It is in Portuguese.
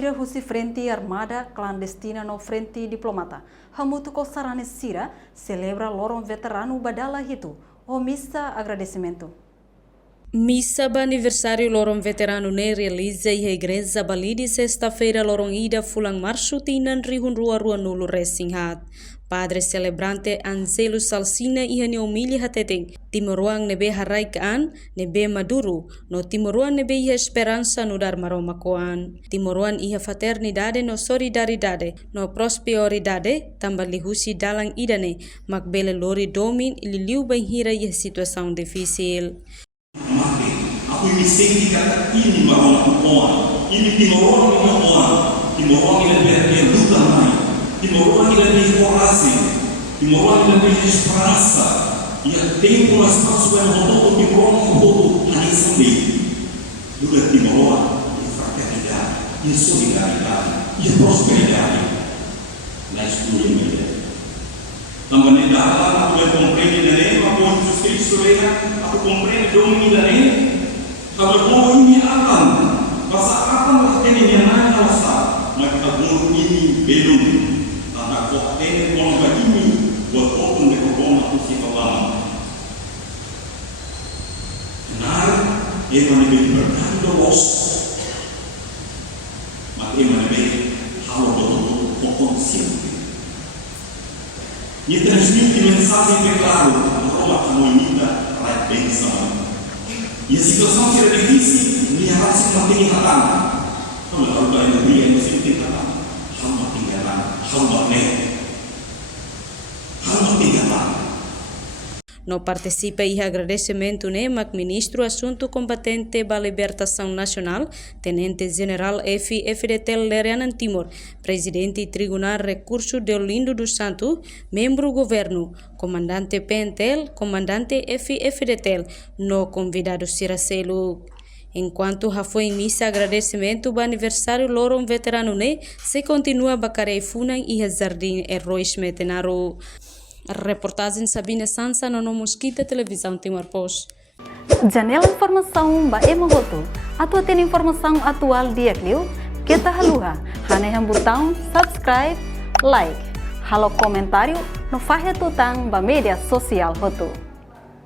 Sira husi frente armada clandestina no frente diplomata. Hamutu Kosarane Sira celebra lorong veterano badala hitu. O missa agradecimento. Missa ba aniversário lorong veterano ne realiza e igreja balidi sexta-feira lorong ida fulang março tinan rihun rua nulu resinghat. Padre celebrante Anzelo Salsina e Neomili Hateteng, Timoruang nebe haraikaan, nebe maduro, no Timoruan nebe iha esperança no dar maromakoan. Timoruan iha fraternidade no solidariedade, no prosperidade, tambalihusi dalang idane, makbele lori domin ililiu banhira iha situação difícil. Aku ini senti kata ini baru orang, ini Timoruan ini orang, Timoruan ini lebih luta mai. Timoruan ele tem coragem, Timoruan ele tem esperança, e o tempo nós passamos no todo Timoruan no todo a lição dele. Durante Timoruan, a fraternidade, a solidariedade, e a prosperidade na história dele. Também dá aku compreende dele, aku Jesus Cristo aku compreende domini dele. Kalau ini akan, masa akan ini yang naik alasan, maka ini belum. Kok ini mau begini, buat orang yang berbohong aku sih kawan. Benar, ia lebih berkandung bos. Maka ia lebih kalau betul pokok siap. Ia transmite mensagem bem claro, bahwa kamu ini dah rakyat bangsa. Ia situação será difícil, dia harus makin hatang. Kalau orang yang dia mesti tinggal, hamba tinggalan, hamba nih. No participa e agradecimento né, mas ministro assunto competente para a libertação nacional, tenente general FDT Lerianan Timor, presidente tribunal recurso de Olindo dos Santos, membro governo, comandante PNTEL, comandante FDT, no convidado Siracelo. Enquanto já foi em missa agradecimento para aniversário Lorong Veterano né, se continua Bacarei Funan e Jardim Heróis Metenaro. Reportagem Sabina Sansa no Mosquita Televisão Timor Post. Janela informação ba emohoto. Atua tem informação atual dia Clio. Kita haluha. Hane botão subscribe, like. Halo comentário no fahe tutang ba media sosial hoto.